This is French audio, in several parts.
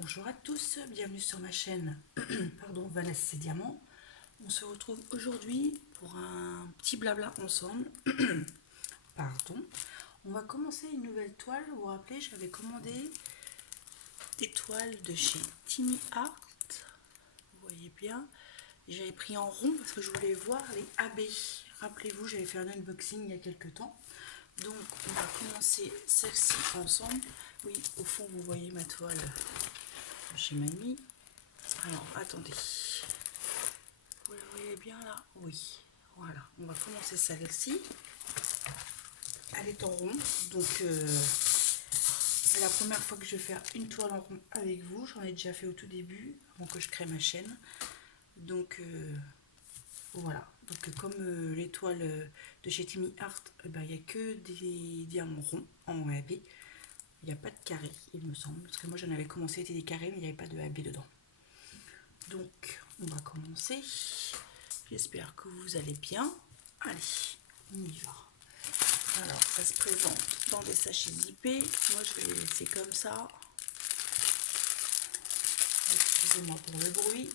Bonjour à tous, bienvenue sur ma chaîne pardon, Vanessa Diamant. On se retrouve aujourd'hui pour un petit blabla ensemble. Pardon. On va commencer une nouvelle toile. Vous vous rappelez, j'avais commandé des toiles de chez Tiny Art. Vous voyez bien. J'avais pris en rond parce que je voulais voir les AB. Rappelez-vous, j'avais fait un unboxing il y a quelques temps. Donc on va commencer celle-ci ensemble. Oui, au fond vous voyez ma toile chez Mamie. Alors attendez, vous la voyez bien là? Oui, voilà, on va commencer celle-ci. Elle est en rond, donc c'est la première fois que je vais faire une toile en rond avec vous. J'en ai déjà fait au tout début avant que je crée ma chaîne. Donc voilà, donc comme les toiles de chez Tiny Art, il n'y a que des diamants ronds en AB. Il n'y a pas de carré, il me semble, parce que moi j'en avais commencé, c'était des carrés, mais il n'y avait pas de AB dedans. Donc on va commencer. J'espère que vous allez bien. Allez, on y va. Alors ça se présente dans des sachets zippés. Moi je vais les laisser comme ça. Excusez-moi pour le bruit.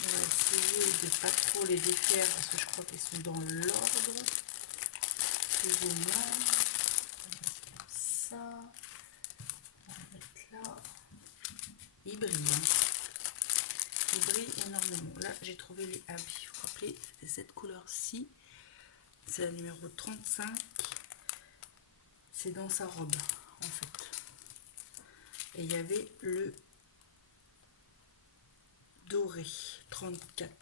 On va essayer de pas trop les défaire parce que je crois qu'ils sont dans l'ordre. Plus ou moins. Comme ça. On va mettre là. Il brille. Il brille énormément. Là j'ai trouvé les habits. Vous vous rappelez, c'est cette couleur-ci. C'est la numéro 35. C'est dans sa robe en fait. Et il y avait le doré 34.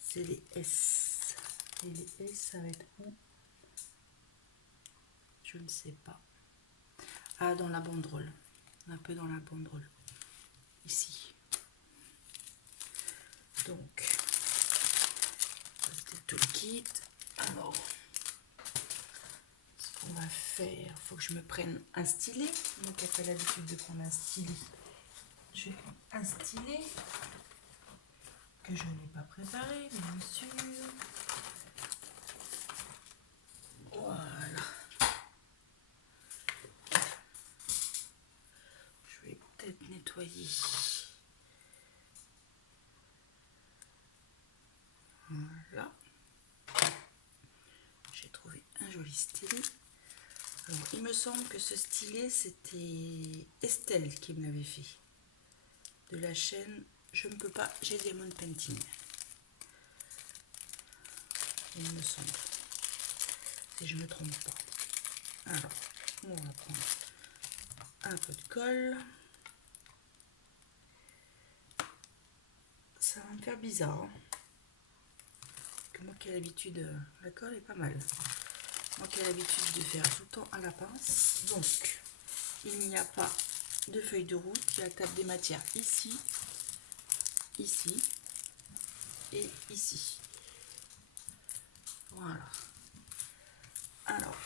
C'est les S. Et les S, ça va être où? Je ne sais pas. Ah, dans la banderole. Un peu dans la banderole. Ici. Donc, c'était tout le kit. Alors, ce qu'on va faire, il faut que je me prenne un stylet. Moi qui n'ai pas l'habitude de prendre un stylet. Je vais prendre un stylet que je n'ai pas préparé, bien sûr. Voilà. Je vais peut-être nettoyer. Voilà. J'ai trouvé un joli stylet. Alors, il me semble que ce stylet, c'était Estelle qui me l'avait fait. De la chaîne Je ne peux pas, j'ai Diamond Painting. Il me semble. Si je ne me trompe pas. Alors, on va prendre un peu de colle. Ça va me faire bizarre. Hein, que moi qui ai l'habitude, la colle est pas mal. Moi qui ai l'habitude de faire tout le temps à la pince. Donc, il n'y a pas de feuille de route. Il y a la table des matières ici, ici et ici. Voilà. Alors,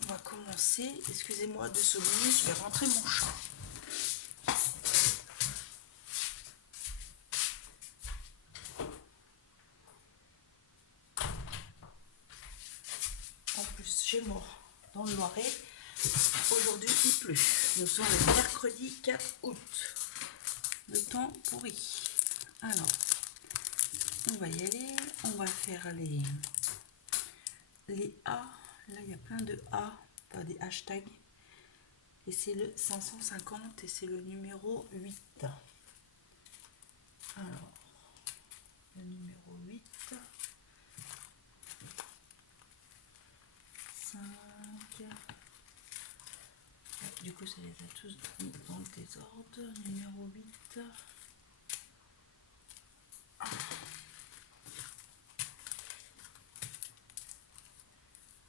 on va commencer. Excusez-moi 2 secondes, je vais rentrer mon chat. En plus, chez moi, dans le Loiret, aujourd'hui il pleut. Nous sommes le mercredi 4 août. Le temps pourri. Alors, on va y aller. On va faire les A. Là, il y a plein de A, pas des hashtags. Et c'est le 550 et c'est le numéro 8. Alors, le numéro 8. 5. Du coup, ça les a tous mis dans le désordre. Numéro 8.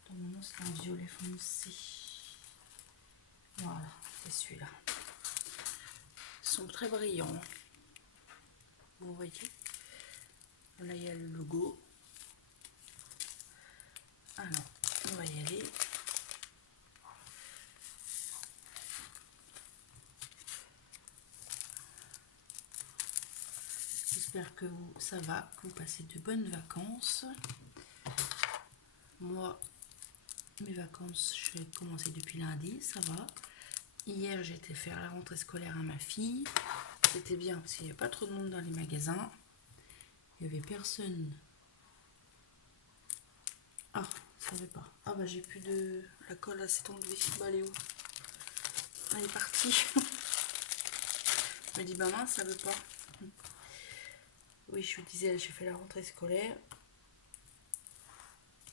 Normalement, c'est un violet foncé. Voilà, c'est celui-là. Ils sont très brillants. Vous voyez? Là, il y a le logo. Alors, on va y aller. J'espère que ça va, que vous passez de bonnes vacances. moi, mes vacances, je vais commencer depuis lundi, ça va. Hier, j'ai été faire la rentrée scolaire à ma fille. C'était bien parce qu'il n'y avait pas trop de monde dans les magasins. Il n'y avait personne. Ah, ça ne va pas. Ah bah j'ai plus de... La colle, là, s'est enlevée. Bah elle est où? Elle est partie. Je me dis, bah mince, ça veut pas. Oui, je vous disais, j'ai fait la rentrée scolaire.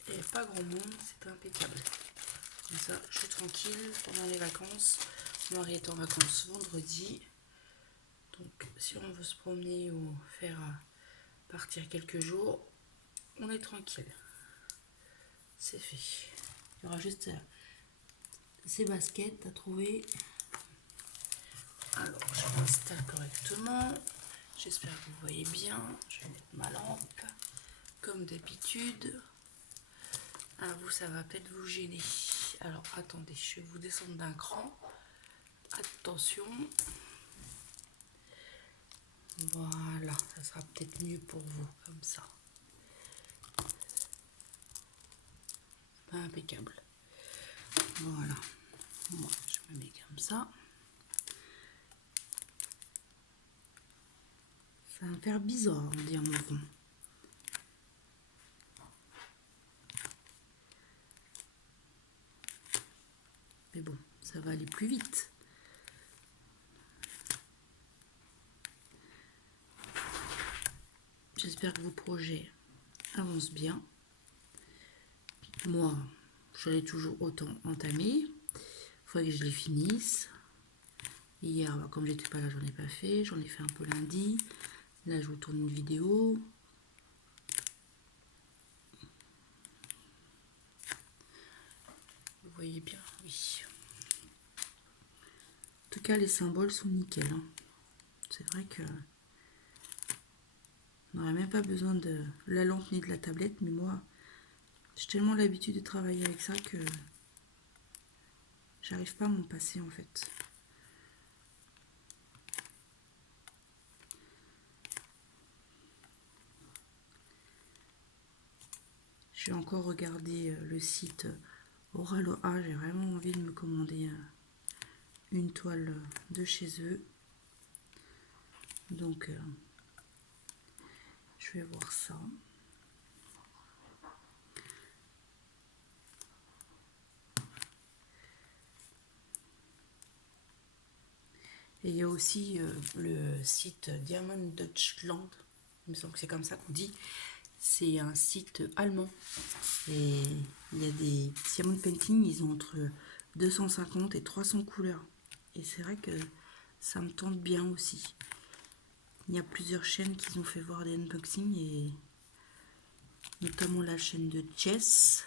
Il n'y avait pas grand monde, c'était impeccable. Comme ça, je suis tranquille pendant les vacances. Mon mari est en vacances vendredi. Donc, si on veut se promener ou faire partir quelques jours, on est tranquille. C'est fait. Il y aura juste ces baskets à trouver. Alors, je m'installe correctement. J'espère que vous voyez bien. Je vais mettre ma lampe. Comme d'habitude. Ah, vous, ça va peut-être vous gêner. Alors, attendez, je vais vous descendre d'un cran. Attention. Voilà, ça sera peut-être mieux pour vous, comme ça. Impeccable. Voilà. Moi, je me mets comme ça. Ça va me faire bizarre, on dit, mon rond. Mais bon, ça va aller plus vite. J'espère que vos projets avancent bien. Moi, je l'ai toujours autant entamé. Il faudrait que je les finisse. Hier, bah, comme j'étais pas là, j'en ai pas fait. J'en ai fait un peu lundi. Là, je vous tourne une vidéo. Vous voyez bien, oui. En tout cas, les symboles sont nickel. Hein. C'est vrai que on n'aurait même pas besoin de la lampe ni de la tablette, mais moi, j'ai tellement l'habitude de travailler avec ça que j'arrive pas à m'en passer en fait. J'ai encore regardé le site Oraloa, j'ai vraiment envie de me commander une toile de chez eux. Donc, je vais voir ça. Et il y a aussi le site Diamond Deutschland, il me semble que c'est comme ça qu'on dit. C'est un site allemand. Et il y a des diamond painting, ils ont entre 250 et 300 couleurs. Et c'est vrai que ça me tente bien aussi. Il y a plusieurs chaînes qui ont fait voir des unboxings, et notamment la chaîne de Jess.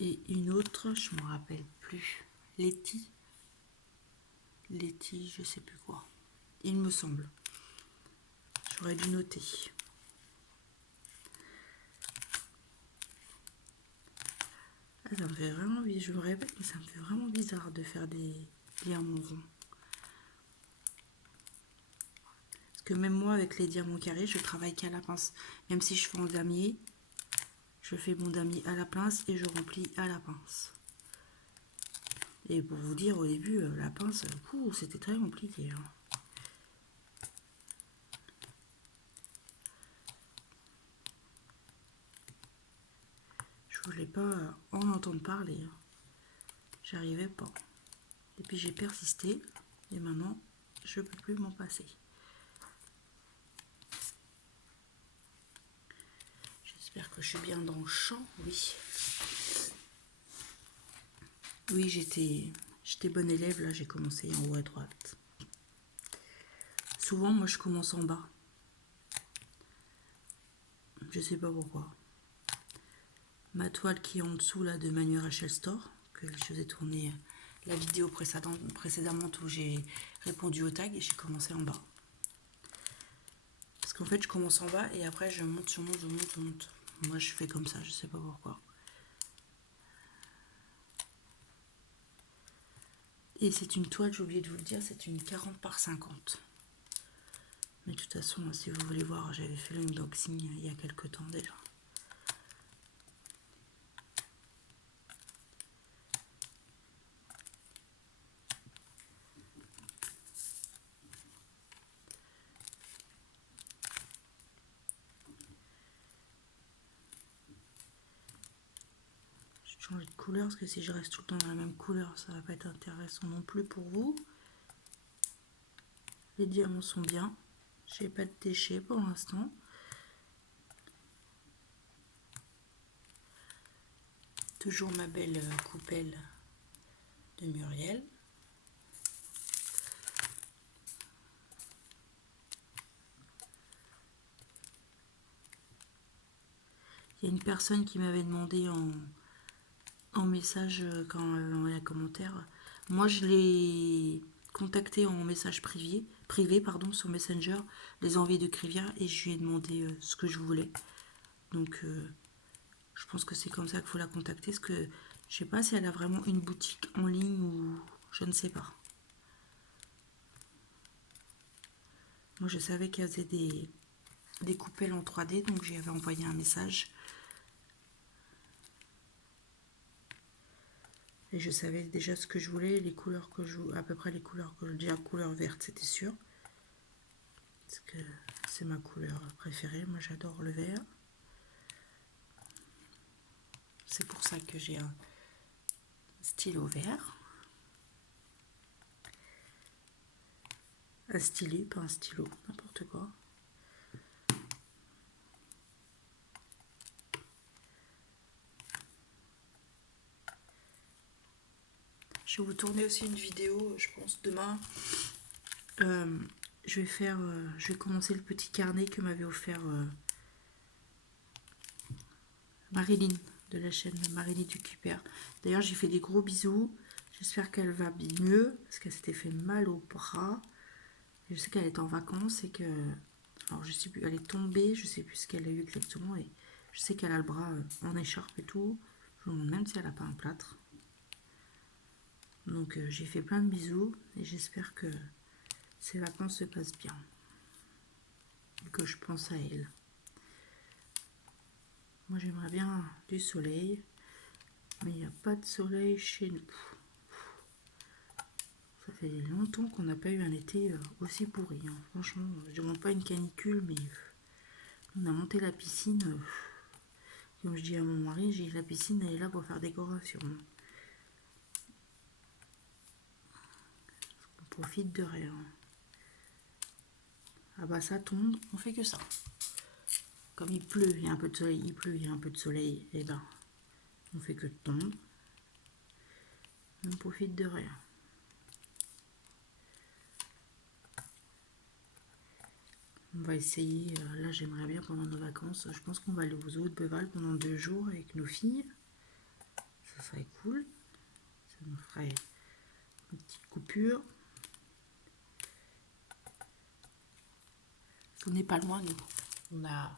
Et une autre, je ne me rappelle plus. Letty, je sais plus quoi. Il me semble. J'aurais dû noter. Ah, ça me fait vraiment, je me répète, mais ça me fait vraiment bizarre de faire des diamants ronds. Parce que même moi, avec les diamants carrés, je travaille qu'à la pince. Même si je fais en damier, je fais mon damier à la pince et je remplis à la pince. Et pour vous dire, au début, la pince, c'était très compliqué. Hein. Je voulais pas en entendre parler. Hein. J'arrivais pas. Et puis j'ai persisté. Et maintenant, je peux plus m'en passer. J'espère que je suis bien dans le champ. Oui. Oui, j'étais bonne élève. Là, j'ai commencé en haut à droite. Souvent, moi, je commence en bas. Je sais pas pourquoi. Ma toile qui est en dessous, là, de Manu Rachel Store, que je vous ai tourné la vidéo précédemment où j'ai répondu au tag, et j'ai commencé en bas. Parce qu'en fait, je commence en bas et après, je monte, je monte, je monte, je monte. Moi, je fais comme ça, je sais pas pourquoi. Et c'est une toile, j'ai oublié de vous le dire, c'est une 40 par 50. Mais de toute façon, si vous voulez voir, j'avais fait l'unboxing il y a quelques temps déjà. changer de couleur parce que si je reste tout le temps dans la même couleur, ça va pas être intéressant non plus pour vous. Les diamants sont bien. J'ai pas de déchets pour l'instant. Toujours ma belle coupelle de Muriel. Il y a une personne qui m'avait demandé en message quand on m'avait envoyé un commentaire. Moi, je l'ai contacté en message privé sur Messenger, les envies de Crivia, et je lui ai demandé ce que je voulais. Donc, je pense que c'est comme ça qu'il faut la contacter, parce que je sais pas si elle a vraiment une boutique en ligne ou je ne sais pas. Moi, je savais qu'elle faisait des coupelles en 3D, donc j'y avais envoyé un message. Et je savais déjà ce que je voulais, les couleurs que je à peu près les couleurs que je déjà couleur verte, c'était sûr. Parce que c'est ma couleur préférée, moi j'adore le vert. C'est pour ça que j'ai un stylo vert. Un stylet, pas un stylo, n'importe quoi. Je vais vous tourner aussi une vidéo, je pense, demain. Je vais commencer le petit carnet que m'avait offert Marilyn de la chaîne Marilyn du Cuper. D'ailleurs, j'ai fait des gros bisous. J'espère qu'elle va mieux parce qu'elle s'était fait mal au bras. Je sais qu'elle est en vacances et que, alors je sais plus, elle est tombée, je sais plus ce qu'elle a eu exactement et je sais qu'elle a le bras en écharpe et tout. Je me demande même si elle n'a pas un plâtre. Donc j'ai fait plein de bisous et j'espère que ces vacances se passent bien. Et que je pense à elle. Moi j'aimerais bien du soleil, mais il n'y a pas de soleil chez nous. Ça fait longtemps qu'on n'a pas eu un été aussi pourri. Hein. Franchement, je ne demande pas une canicule, mais on a monté la piscine. Comme je dis à mon mari, j'ai la piscine, elle est là pour faire décoration. On profite de rien. Ah bah ça tombe, on fait que ça. Comme il pleut, il y a un peu de soleil, il pleut, il y a un peu de soleil, et ben on fait que tombe. On profite de rien. On va essayer, là j'aimerais bien pendant nos vacances, je pense qu'on va aller aux eaux de Beval pendant 2 jours avec nos filles. Ça serait cool. Ça nous ferait une petite coupure. On n'est pas loin nous. On a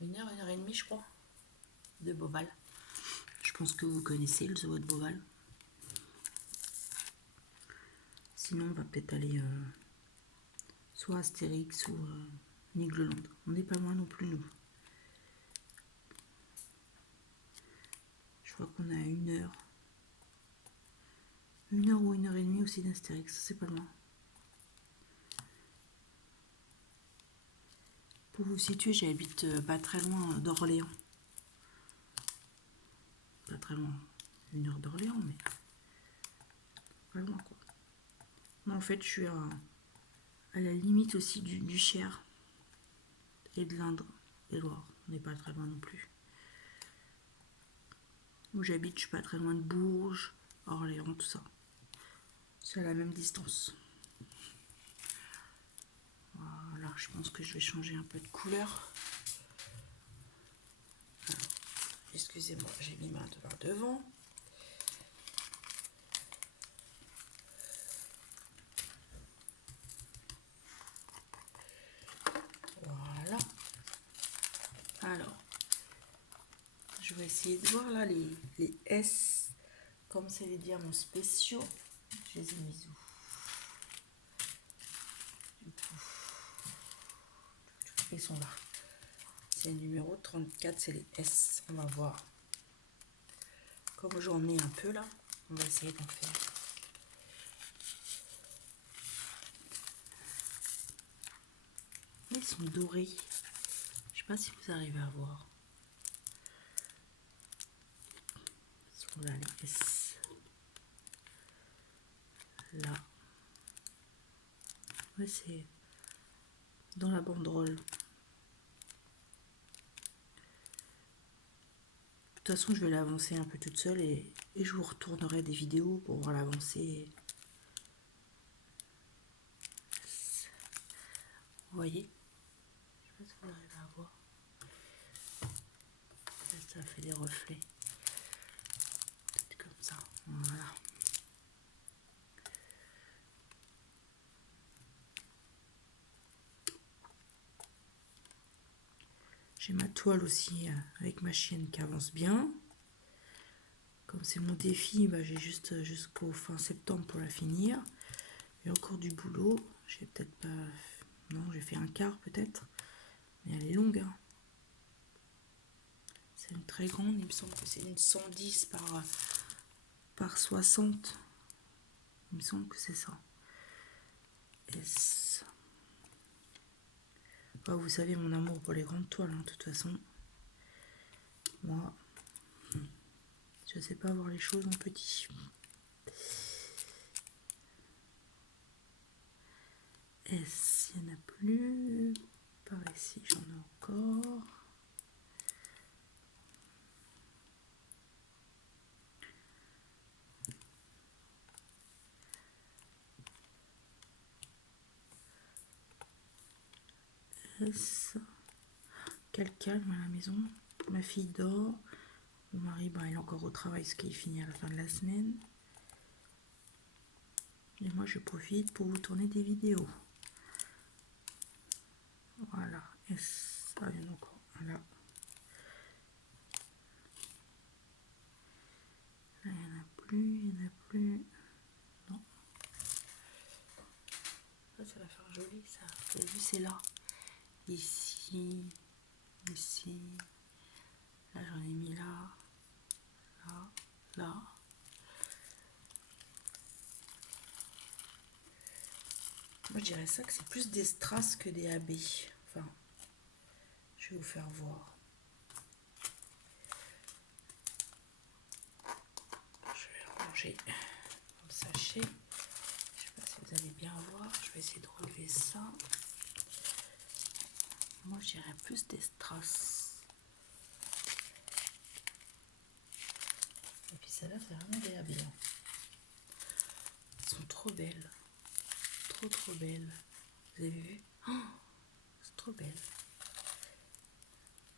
1 heure et demie je crois de Beauval. Je pense que vous connaissez le zoo de Beauval. Sinon on va peut-être aller soit Astérix ou Nigloland. On n'est pas loin non plus nous. Je crois qu'on a 1 heure. 1 heure ou 1 heure et demie aussi d'Astérix, c'est pas loin. Pour vous situer, j'habite pas très loin d'Orléans. Pas très loin. 1 heure d'Orléans, mais pas loin quoi. Moi en fait je suis à la limite aussi du Cher et de l'Indre et Loire. On n'est pas très loin non plus. Où j'habite, je suis pas très loin de Bourges, Orléans, tout ça. C'est à la même distance. Voilà, je pense que je vais changer un peu de couleur. Excusez-moi, j'ai mis ma main devant. Voilà. Alors, je vais essayer de voir là les S, comme c'est les diamants spéciaux. Je les ai mis où? Ils sont là. C'est le numéro 34, c'est les S. On va voir. Comme j'en ai un peu là, on va essayer d'en faire. Ils sont dorés. Je sais pas si vous arrivez à voir. Voilà les S. Là. Ouais, c'est dans la banderole. De toute façon, je vais l'avancer un peu toute seule et je vous retournerai des vidéos pour voir l'avancée. Vous voyez? Je sais pas si vous arrivez à voir. Là, ça fait des reflets. Peut-être comme ça. Voilà. J'ai ma toile aussi avec ma chienne qui avance bien. Comme c'est mon défi, bah, j'ai juste jusqu'au fin septembre pour la finir. Il y a encore du boulot. J'ai peut-être pas... Non, j'ai fait un quart peut-être. Mais elle est longue. Hein. C'est une très grande. Il me semble que c'est une 110 par 60. Il me semble que c'est ça. S. Oh, vous savez mon amour pour les grandes toiles. Hein, de toute façon. Moi, je sais pas voir les choses en petit. S, il n'y en a plus. Par ici, j'en ai encore. S. Quel calme à la maison. Ma fille dort. Mon mari, bah, il est encore au travail, ce qui est fini à la fin de la semaine. Et moi, je profite pour vous tourner des vidéos. Voilà. S. Ah, il y en a encore un là. Là, il n'y en a plus, il n'y en a plus. Non. Ça va faire joli, ça. Vous avez vu, c'est là. Ici. Ici. Là, j'en ai mis là. Là. Là. Moi, je dirais ça que c'est plus des strass que des AB. Enfin, je vais vous faire voir. Je vais ranger dans le sachet. Je sais pas si vous allez bien voir. Je vais essayer de relever ça. Moi, je dirais plus des strass. Et puis celle-là, c'est vraiment des AB. Elles sont trop belles. Trop belles. Vous avez vu? Oh, c'est trop belle.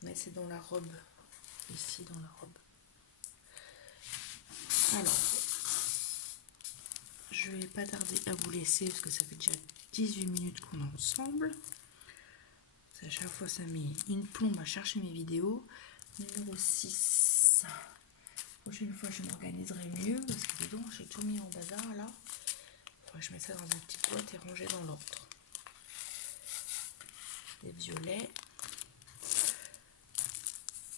Mais c'est dans la robe. Ici, dans la robe. Alors, je vais pas tarder à vous laisser parce que ça fait déjà 18 minutes qu'on est ensemble. À chaque fois, ça met une plombe à chercher mes vidéos. Numéro 6. La prochaine fois, je m'organiserai mieux parce que dis donc, j'ai tout mis en bazar là. Faudrait que je mette ça dans une petite boîte et ranger dans l'ordre. Les violets.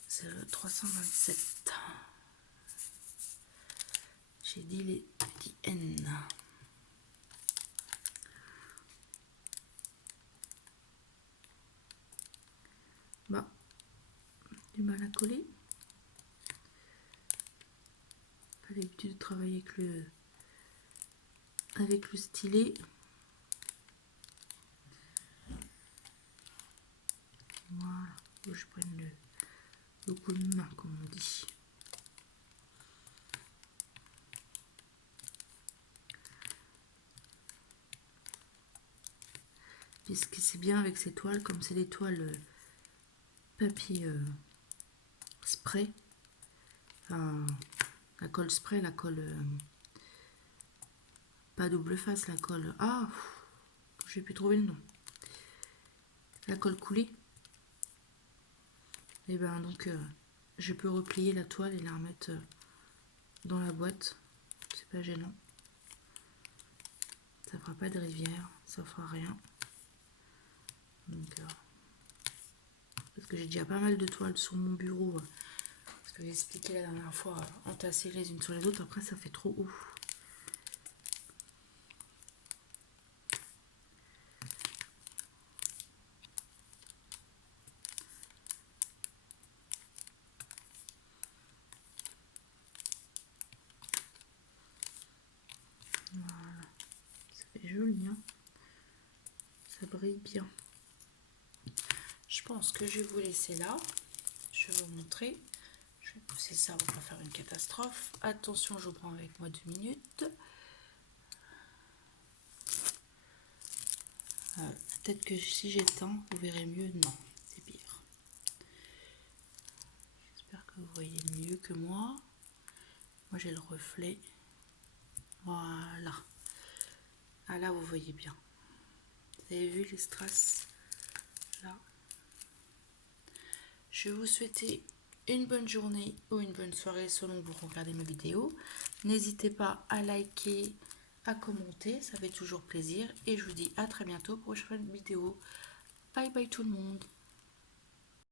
C'est le 327. J'ai dit les petits N. Bah, du mal à coller. Pas l'habitude de travailler avec le stylet. Voilà, faut que je prenne le coup de main, comme on dit. Puis ce qui c'est bien avec ces toiles, comme c'est des toiles papier spray, enfin, la colle spray, la colle pas double face, la colle, ah, j'ai pu trouver le nom, la colle coulée. Et ben donc je peux replier la toile et la remettre dans la boîte, c'est pas gênant, ça fera pas de rivière, ça fera rien. Donc parce que j'ai déjà pas mal de toiles sur mon bureau, parce que j'ai expliqué la dernière fois, entassées les unes sur les autres, après ça fait trop haut. verrez bien. Je pense que je vais vous laisser là. Je vais vous montrer. Je vais pousser ça, on va pas faire une catastrophe. Attention, je prends avec moi 2 minutes. Peut-être que si j'éteins, vous verrez mieux. Non, c'est pire. J'espère que vous voyez mieux que moi. Moi, j'ai le reflet. Voilà. Ah là, vous voyez bien. Vous avez vu les strass là. Je vais vous souhaiter une bonne journée ou une bonne soirée selon que vous regardez mes vidéos. N'hésitez pas à liker, à commenter, ça fait toujours plaisir. Et je vous dis à très bientôt pour une prochaine vidéo. Bye bye tout le monde.